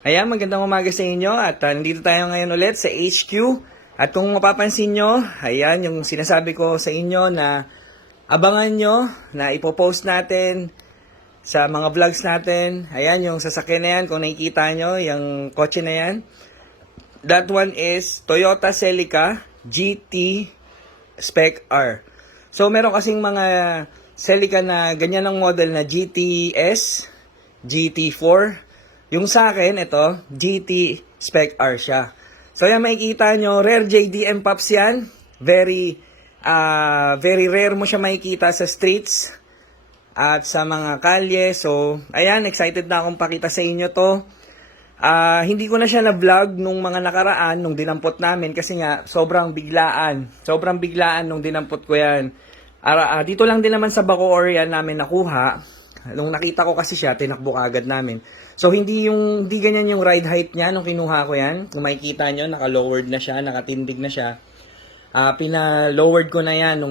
Ayan, magandang umaga sa inyo at nandito tayo ngayon ulit sa HQ. At kung mapapansin nyo, ayan yung sinasabi ko sa inyo na abangan nyo na ipopost natin sa mga vlogs natin. Ayan yung sasakyan na yan, kung nakikita nyo, yung kotse na yan. That one is Toyota Celica GT Spec R. So meron kasing mga Celica na ganyan ang model na GTS, GT4. Yung sa akin, ito, GT Spec R siya. So, yan makikita nyo, rare JDM Pops yan. Very rare mo siya makikita sa streets at sa mga kalye. So, ayan, excited na akong pakita sa inyo to. Hindi ko na siya na-vlog nung mga nakaraan, nung dinampot namin, kasi nga, sobrang biglaan. Sobrang biglaan nung dinampot ko yan. Dito lang din naman sa Bacoor yan namin nakuha. Nung nakita ko kasi siya, tinakbo agad namin. So, hindi ganyan yung ride height niya nung kinuha ko yan. Kung makikita nyo, naka-lowered na siya, nakatindig na siya. Pina-lowered ko na yan.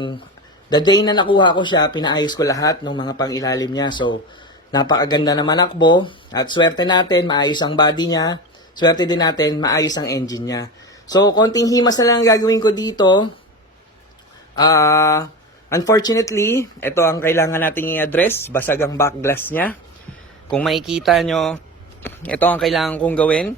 The day na nakuha ko siya, pinaayos ko lahat ng mga pang-ilalim niya. So, napakaganda naman akbo. At swerte natin, maayos ang body niya. Swerte din natin, maayos ang engine niya. So, konting himas na lang ang gagawin ko dito. Unfortunately, ito ang kailangan nating i-address. Basag ang back glass niya. Kung makikita nyo, ito ang kailangan kong gawin.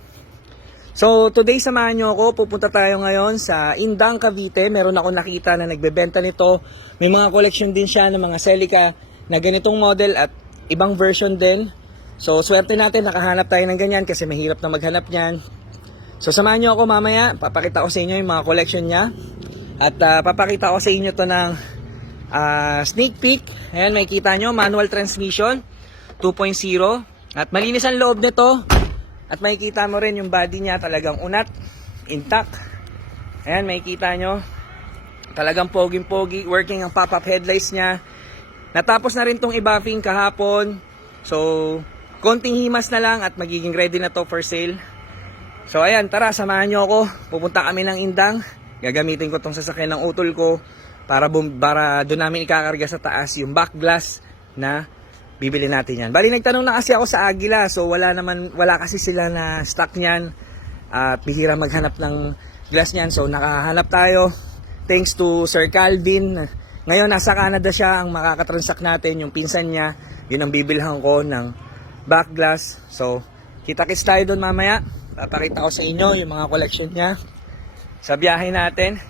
So, today samahan nyo ako. Pupunta tayo ngayon sa Indang, Cavite. Meron ako nakita na nagbebenta nito. May mga collection din siya ng mga Celica na ganitong model at ibang version din. So, swerte natin, nakahanap tayo ng ganyan kasi mahirap na maghanap niyan. So, samahan nyo ako mamaya. Papakita ko sa inyo yung mga collection niya. At papakita ko sa inyo to ng sneak peek. Ayan, makikita nyo, manual transmission 2.0 at malinis ang loob nito at makikita mo rin yung body niya talagang unat, intact. Ayan, makikita nyo talagang poging-pogi, working ang pop-up headlights niya. Natapos na rin tong i-buffing kahapon, so konting himas na lang at magiging ready na to for sale. So ayan, tara, samahan nyo ako. Pupunta kami ng Indang. Gagamitin ko tong sasakyan ng utol ko para doon namin ikakarga sa taas yung back glass na bibili natin yan. Bali, nagtanong na kasi ako sa Agila. So, wala kasi sila na stock niyan. At bihira maghanap ng glass niyan. So, nakahanap tayo. Thanks to Sir Calvin. Ngayon, nasa Canada siya. Ang makakatransact natin, yung pinsan niya. Yun ang bibilhan ko ng back glass. So, kita-kits tayo doon mamaya. Papakita ko sa inyo yung mga collection niya. Sa biyahe natin.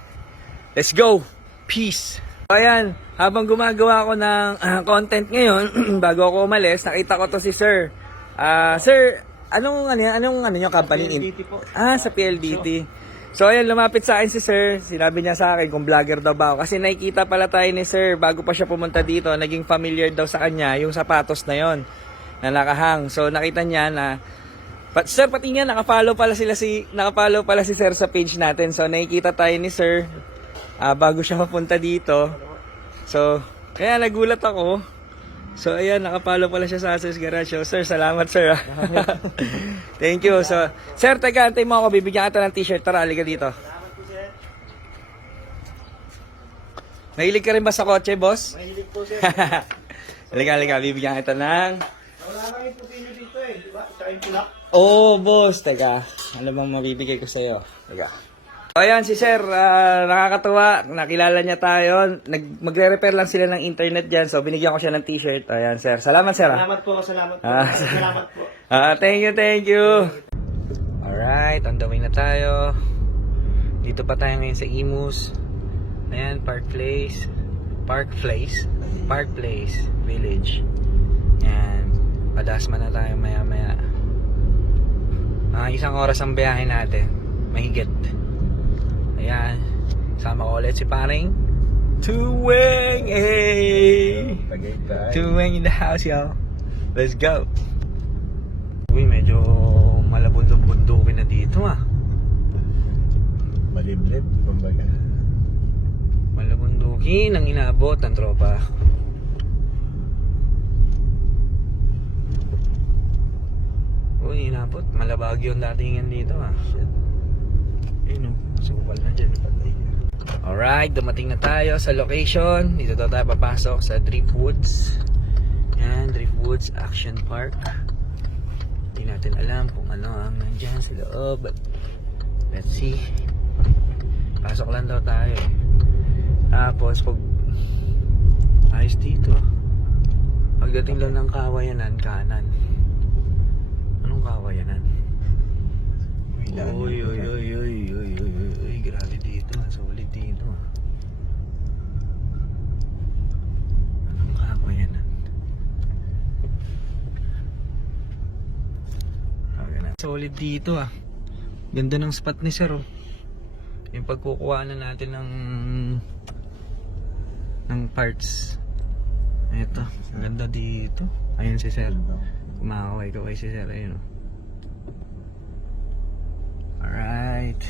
Let's go! Peace! Ayan, habang gumagawa ako ng content ngayon, bago ako umalis, nakita ko to si Sir. Sir, anong nyo company? PLDT po. Sa PLDT. So ayan, lumapit sa akin si Sir. Sinabi niya sa akin kung vlogger daw ba ako. Kasi nakikita pala tayo ni Sir bago pa siya pumunta dito. Naging familiar daw sa kanya yung sapatos na yon na nakahang. So nakita niya na Sir, pati nga naka-follow pala si Sir sa page natin. So nakikita tayo ni Sir bago siya mapunta dito. So, kaya nagulat ako. So, ayan, nakapalo pala siya sa Sir's Garage. So, Sir, salamat, Sir. Thank you. So, Sir, teka, antay mo ako. Bibigyan kita ng t-shirt. Tara, halika dito. Mahilig ka rin ba sa kotse, boss? Mahilig po, sir. Halika. Bibigyan kita ng... Wala kami po pinyo dito eh, di ba? Tsaka yung pulak. Oo, boss. Teka, ano bang mabibigay ko sa'yo? Teka. Ayan, si Sir, nakakatuwa. Nakilala niya tayo. Magre-repair lang sila ng internet dyan. So, binigyan ko siya ng t-shirt. Ayan, Sir. Salamat, Sir. Salamat po. Salamat po. Thank you. Alright, on the way na tayo. Dito pa tayo ngayon sa Imus. Ayan, Park Place Village. Ayan, padasma na tayo maya-maya. Isang oras ang biyahe natin. Mahigit. Ayan, sama ko ulit si paring Tuweng. Hey! Tuweng in the house, yo. Let's go. Uy, medyo malabundok-bundukin na dito, Maliblib, kumbaga. Malabundukin ang inaabot ng tropa. Uy, inabot. Malabagyo ang datingan dito, Shit. Ayun, sukal na dyan. Alright, dumating na tayo sa location. Dito daw tayo papasok sa Driftwoods. Yan, Driftwoods Action Park. Hindi natin alam kung ano ang dyan sa loob. Let's see. Pasok lang daw tayo eh. Tapos pag ayos dito. Pagdating lang ng Kawayanan, kanan. Anong Kawayanan? Uy, uy, uy, uy, uy, uy, uy, grabe dito. Solid dito. Anong Kawayanan? Solid dito ah. Ganda ng spot ni sir oh. Yung pagkukuha na natin ng parts. Ito, ganda dito. Ayun si sir. Kumakaway-kaway si sir. Ayun oh. Alright.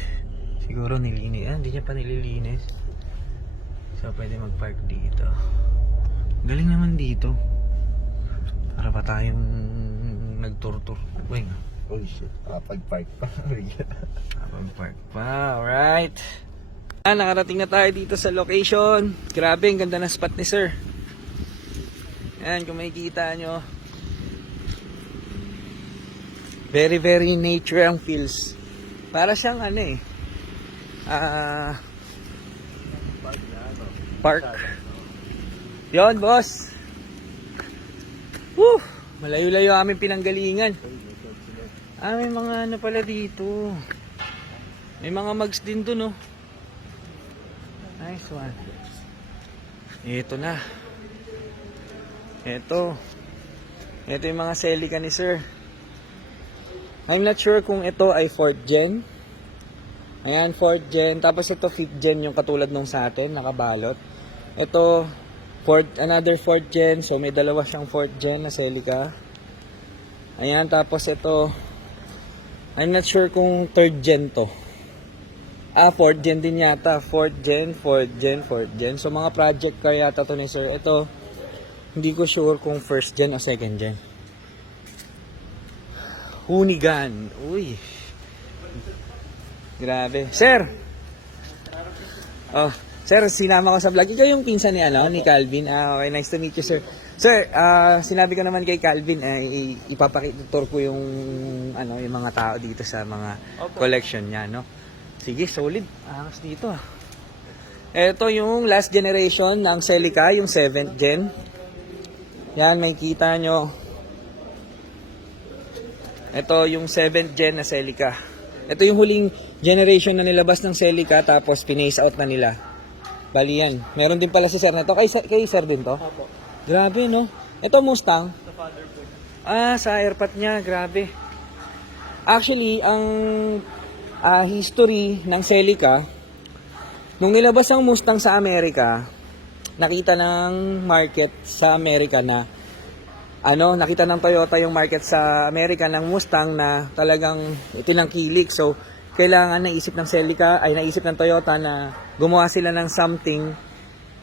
Siguro nilinis. Hindi niya pa nililinis. So pwede mag-park dito. Galing naman dito. Para pa tayong nag-tour-tour. Uy nga. Oh shit, kapag-park pa. Kapag-park pa, alright. Nakarating na tayo dito sa location. Grabe, ang ganda ng spot ni sir. Ayan, kung makikita nyo. Very, very nature ang feels. Para siyang ano eh. Park. Yon, boss. Woo! Malayo-layo aming pinanggalingan. May mga ano pala dito. May mga mugs din dun, oh. Nice one. Ito na. Ito yung mga Celica ni sir. I'm not sure kung ito ay 4th gen. Ayan, 4th gen. Tapos ito 5th gen yung katulad nung sa atin, nakabalot. Ito, another 4th gen. So may dalawa siyang 4th gen na Celica. Ayan, tapos ito, I'm not sure kung 3rd gen to. 4th gen din yata. 4th gen, 4th gen, 4th gen. So mga project car yata to ni sir. Ito, hindi ko sure kung 1st gen o 2nd gen. Hunigan. Uy. Grabe. Sir! Oh, sir, sinama ko sa vlog. Ikaw yung pinsan ni Calvin. Okay, nice to meet you, sir. Sir, sinabi ko naman kay Calvin, ipapakita ko yung yung mga tao dito sa mga collection niya, no? Sige, solid. Angas dito ah. Ito yung last generation ng Celica, yung 7th gen. Yan, may kita nyo. Ito yung 7th gen na Celica. Ito yung huling generation na nilabas ng Celica, tapos pinace out na nila. Bali yan. Meron din pala si sir na to. Kay sir din to? Opo. Grabe, no? Ito Mustang. Sa father po. Sa airpot niya. Grabe. Actually, ang history ng Celica, nung nilabas ang Mustang sa Amerika, nakita ng market sa Amerika na nakita ng Toyota yung market sa Amerika ng Mustang na talagang itinangkilik. So, kailangan naisip ng Toyota na gumawa sila ng something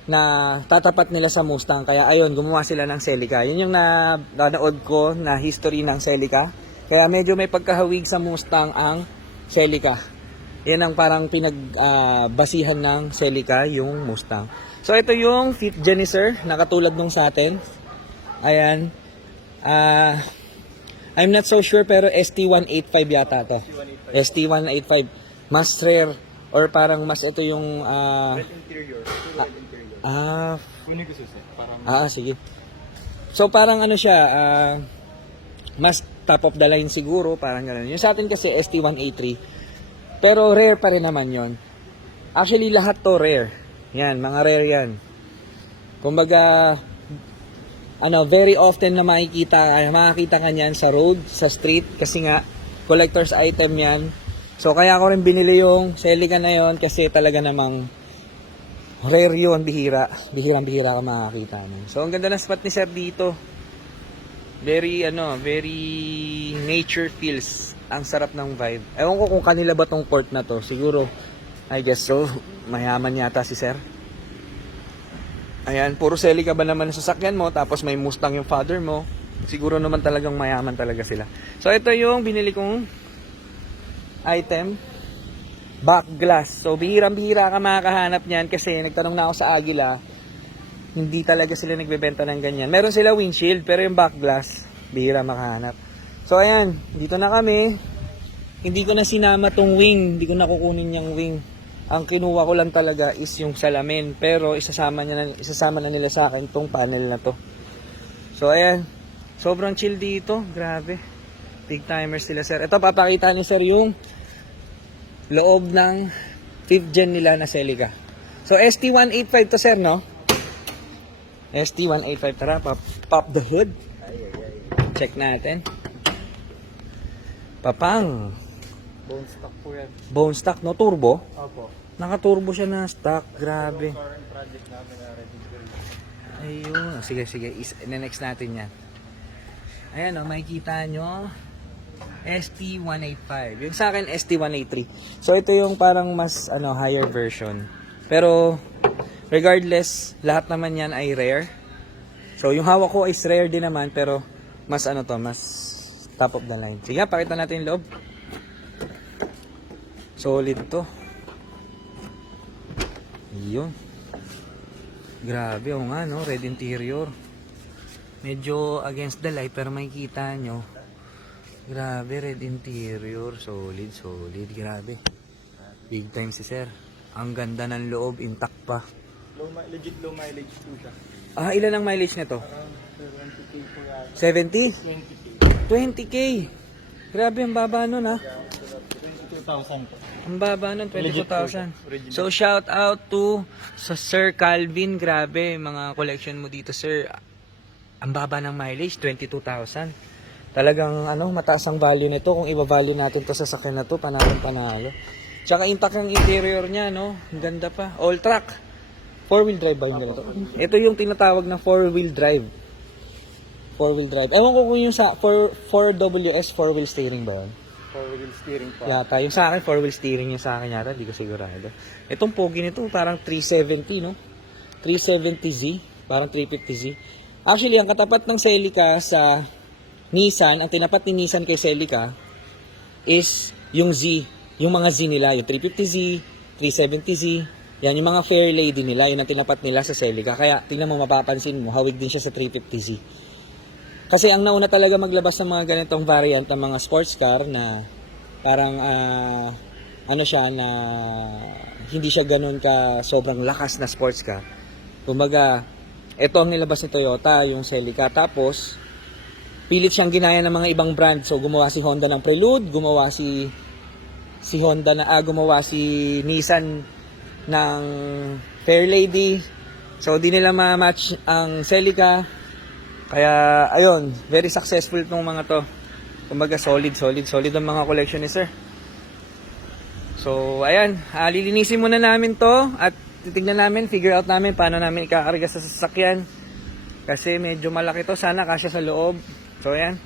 na tatapat nila sa Mustang. Kaya ayun, gumawa sila ng Celica. Yun yung nanood ko na history ng Celica. Kaya medyo may pagkahawig sa Mustang ang Celica. Yan ang parang pinagbasihan ng Celica, yung Mustang. So ito yung 5th gen ni sir, nakatulad nung sa atin. Ayan. I'm not so sure pero ST185 yata to. ST185. Mas rare or parang mas ito yung Red interior. Red interior. Kunin ko susi. Parang sige. So parang siya, mas top of the line siguro, parang gano'n. Yung sa atin kasi ST183. Pero rare pa rin naman yon. Actually lahat to rare. Yan, mga rare yan. Kumbaga, very often na makikita ka niyan sa road, sa street, kasi nga, collector's item yan. So kaya ko rin binili yung Celica na yon kasi talaga namang rare yun, bihira. Bihirang-bihira ka makakita nun. So, ang ganda ng spot ni sir dito. Very, very nature feels. Ang sarap ng vibe. Ewan ko kung kanila ba tong court na to. Siguro, I guess so. Mayaman yata si sir. Ayan, puro Celica ba naman sa sasakyan mo, tapos may Mustang yung father mo. Siguro naman talagang mayaman talaga sila. So, ito yung binili kong item. Back glass. So, bihirang-bihira ka makakahanap niyan kasi nagtanong na ako sa Agila. Hindi talaga sila nagbebenta ng ganyan. Meron sila windshield pero yung back glass, bihira makahanap. So, ayan. Dito na kami. hindi ko na sinama tong wing. Hindi ko na kukunin yung wing. Ang kinuha ko lang talaga is yung salamin. Pero isasama na nila sa akin tong panel na to. So ayan. Sobrang chill dito. Grabe. Big timers sila sir. Ito papakita ni sir yung loob ng 5th gen nila na Celica. So ST185 to sir, no? ST185. Tara, pop the hood. Check natin. Papang. Bone stock po yan. Bone stock, no? Turbo. Opo. Naka-turbo siya na stock. Grabe. Current project namin na ready to go. Ayun. Sige. Next natin yan. Ayan, o. Makikita nyo. ST185. Yung sa akin, ST183. So, ito yung parang mas higher version. Pero, regardless, lahat naman yan ay rare. So, yung hawak ko is rare din naman. Pero, mas mas top of the line. Sige, pakita natin yung loob. Solid to. Yun. Grabe, o nga, no? Red interior. Medyo against the light, pero makikita nyo. Grabe, red interior. Solid. Grabe. Big time si sir. Ang ganda ng loob, intact pa. Legit low mileage po siya. Ah, ilan ang mileage nito? Around 70k po yan. 70? 20k. 20k. Grabe, ang baba nun, ha? 22,000 po. Ang baba nun, Legit po siya. 22,000. Original. So, shout out to sa Sir Calvin. Grabe, mga collection mo dito, sir. Ang baba ng mileage, 22,000. Talagang, mataas ang value nito. Kung i-value natin to sa sakyan na to, panalo. Tsaka intact ang interior niya, no? Ang ganda pa. All track. 4-wheel drive ba yung ganito? Ito yung tinatawag na 4-wheel drive. 4-wheel drive. Ewan ko kung yung sa 4WS 4-wheel steering ba yun? 4-wheel steering po. Yata. Yung sa akin, 4-wheel steering yung sa akin yata. Hindi ko sigurado. Itong pogi nito, parang 370, no? 370Z. Parang 350Z. Actually, ang katapat ng Celica sa Nissan, ang tinapat ni Nissan kay Celica is yung Z. Yung mga Z nila. Yung 350Z, 370Z. Yan, yung mga Fair Lady nila. Yun ang tinapat nila sa Celica. Kaya, tingnan mo, mapapansin mo, hawig din siya sa 350Z. Kasi ang nauna talaga maglabas ng mga ganitong variant ng mga sports car na parang siya na hindi siya ganun ka sobrang lakas na sports car. Kumbaga, ito ang nilabas ni Toyota, yung Celica. Tapos, pilit siyang ginaya ng mga ibang brand. So, gumawa si Honda ng Prelude, gumawa si Nissan ng Fair Lady. So, di nila ma-match ang Celica. Kaya, ayun, very successful itong mga to. Kumbaga, solid ang mga collection ni sir. So, ayan, lilinisin muna namin to at titignan namin, figure out namin paano namin ikakarga sa sasakyan. Kasi medyo malaki to, sana kasya sa loob. So, ayan.